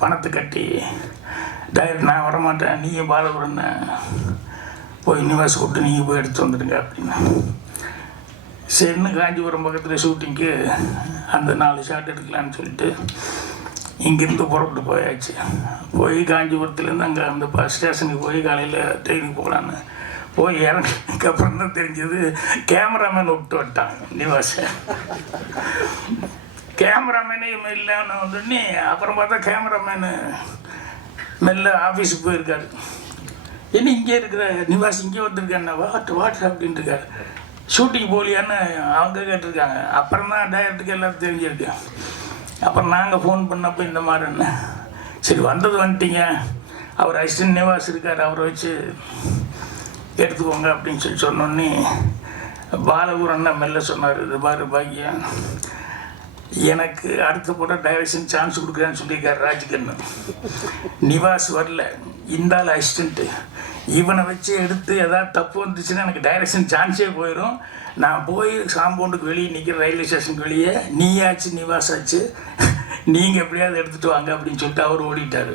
பணத்தை கட்டி டைரக்ட் நான் வரமாட்டேன், நீங்கள் பாலகுடன் போய் நிவாஸ் கூப்பிட்டு நீங்கள் போய் எடுத்து வந்துடுங்க அப்படின்னு. சரின்னு காஞ்சிபுரம் பக்கத்தில் ஷூட்டிங்க்கு அந்த 4 ஷாட் எடுக்கலான்னு சொல்லிட்டு இங்கேருந்து புறப்பட்டு போயாச்சு. போய் காஞ்சிபுரத்துலேருந்து அங்கே அந்த பஸ் ஸ்டேஷனுக்கு போய் காலையில் ட்ரெயினுக்கு போகலான்னு போய் இறங்கினதுக்கப்புறம் தான் தெரிஞ்சது கேமராமேன் விட்டு விட்டாங்க நிவாஸை. கேமராமேனே இல்லைன்னு வந்துடனே அப்புறம் பார்த்தா கேமராமேனு மெல்ல ஆஃபீஸுக்கு போயிருக்காரு. என்ன இங்கே இருக்கிற நிவாஸ் இங்கே வந்திருக்காருண்ணா, வாட் அப்படின்ட்டு இருக்காரு. ஷூட்டிங் போலியான்னு அவங்க கேட்டிருக்காங்க. அப்புறம் தான் டைரக்டருக்கு எல்லோரும் தெரிஞ்சிருக்கு. அப்புறம் நாங்கள் ஃபோன் பண்ணப்போ இந்த மாதிரின்னு, சரி வந்தது வந்துட்டீங்க, அவர் அசிஸ்டன்ட் நிவாஸ் இருக்கார், அவரை வச்சு எடுத்துக்கோங்க அப்படின்னு சொல்லி சொன்னோன்னே பாலகுரன்னா மெல்ல சொன்னார், இது பாரு பாக்கியம், எனக்கு அடுத்த படம் டைரக்ஷன் சான்ஸ் கொடுக்குறேன்னு சொல்லியிருக்காரு ராஜ்கண்ணு. நிவாஸ் வரல, இந்த ஆள் அசிஸ்டண்ட்டு, இவனை வச்சு எடுத்து எதாவது தப்பு வந்துச்சுன்னா எனக்கு டைரக்ஷன் சான்ஸே போயிடும். நான் போய் காம்பவுண்டுக்கு வெளியே நிற்கிற ரயில்வே ஸ்டேஷனுக்கு வெளியே நீயாச்சு நிவாஸ் ஆச்சு, நீங்கள் எப்படியாவது எடுத்துகிட்டு வாங்க அப்படின்னு சொல்லிட்டு அவர் ஓடிட்டார்.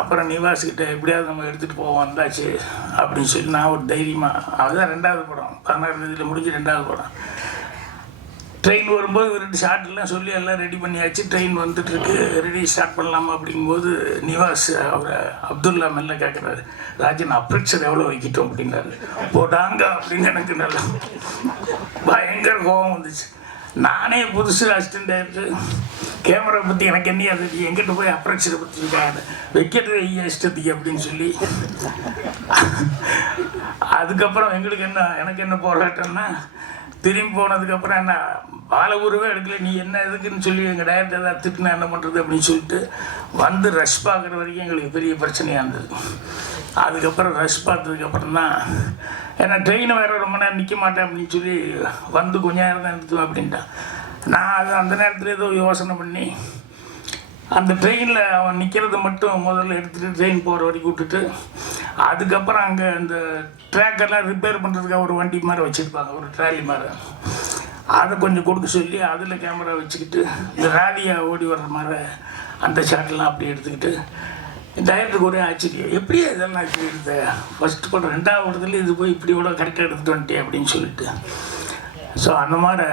அப்புறம் நிவாஸ்கிட்ட எப்படியாவது நம்ம எடுத்துகிட்டு போவோம் வந்தாச்சு அப்படின்னு சொல்லி நான் ஒரு தைரியமாக, அதுதான் 2வது படம், 16ஆம் தேதியில் முடிஞ்சு 2வது படம். ட்ரெயின் வரும்போது 2 ஷார்ட்லாம் சொல்லி எல்லாம் ரெடி பண்ணியாச்சு. ட்ரெயின் வந்துட்டுருக்கு, ரெடி ஸ்டார்ட் பண்ணலாமா அப்படிங்கும்போது நிவாஸ் அவரை அப்துல்லா மெல்ல கேட்குறாரு, ராஜன் அப்ரெக்சர் எவ்வளோ வைக்கிட்டோம் அப்படின்னாரு. போட்டாங்க அப்படின்னு எனக்கு நல்லா பயங்கர கோபம் வந்துச்சு. நானே புதுசு அசிஸ்டன்ட் டைரக்டர், கேமரா பற்றி எனக்கு என்ன அது, எங்கிட்ட போய் அப்ரெக்சரை பற்றி வைக்கிறது இஷ்டத்துக்கு அப்படின்னு சொல்லி. அதுக்கப்புறம் எனக்கு என்ன போராட்டம்னா, திரும்பி போனதுக்கப்புறம் என்ன பாலகுருவே எடுக்கல, நீ என்ன எதுக்குன்னு சொல்லி எங்கள் டைரக்டர் ஏதாவது திட்டுனா என்ன பண்ணுறது அப்படின்னு சொல்லிட்டு வந்து ரஷ் பார்க்குற வரைக்கும் எங்களுக்கு பெரிய பிரச்சனையாக இருந்தது. அதுக்கப்புறம் ரஷ் பார்த்ததுக்கப்புறம் தான், ஏன்னா ட்ரெயினை வேறு ரொம்ப நேரம் நிற்க மாட்டேன் அப்படின்னு சொல்லி வந்து கொஞ்ச நேரம் தான் எடுத்துவேன் அப்படின்ட்டான். நான் அது அந்த நேரத்தில் ஏதோ யோசனை பண்ணி அந்த ட்ரெயினில் அவன் நிற்கிறது மட்டும் முதல்ல எடுத்துகிட்டு ட்ரெயின் போகிற வரைக்கும் விட்டுட்டு, அதுக்கப்புறம் அங்கே அந்த ட்ராக்கெல்லாம் ரிப்பேர் பண்ணுறதுக்காக ஒரு வண்டி மாதிரி வச்சுருப்பாங்க, ஒரு ட்ராலி மாதிரி, அதை கொஞ்சம் கொடுக்க சொல்லி அதில் கேமரா வச்சுக்கிட்டு இந்த ராதியா ஓடி வர்ற மாதிரி அந்த ஷாட்டெல்லாம் அப்படி எடுத்துக்கிட்டு டைரக்டருக்கு ஒரே ஆச்சரியம், எப்படியே இதெல்லாம் இப்படி எடுத்த ஃபஸ்ட்டு படம் 2வது படத்துல இது போய் இப்படி கூட கரெக்டாக எடுத்துகிட்டு வந்துட்டேன் அப்படின்னு சொல்லிட்டு. ஸோ அந்த மாதிரி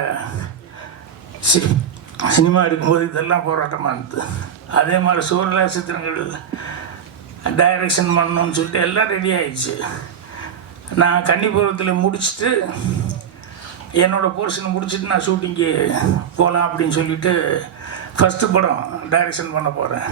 சினிமா எடுக்கும்போது இதெல்லாம் போராட்டமாக இருந்தது. அதே மாதிரி சூரலா சித்திரங்கள் டைரக்ஷன் பண்ணணும்னு சொல்லிட்டு எல்லாம் ரெடி ஆகிடுச்சு. நான் கன்னிபுரத்தில் முடிச்சுட்டு என்னோடய போர்ஷனை முடிச்சுட்டு நான் ஷூட்டிங்கு போகலாம் அப்படின்னு சொல்லிட்டு ஃபஸ்ட்டு படம் டைரக்ஷன் பண்ண போகிறேன்.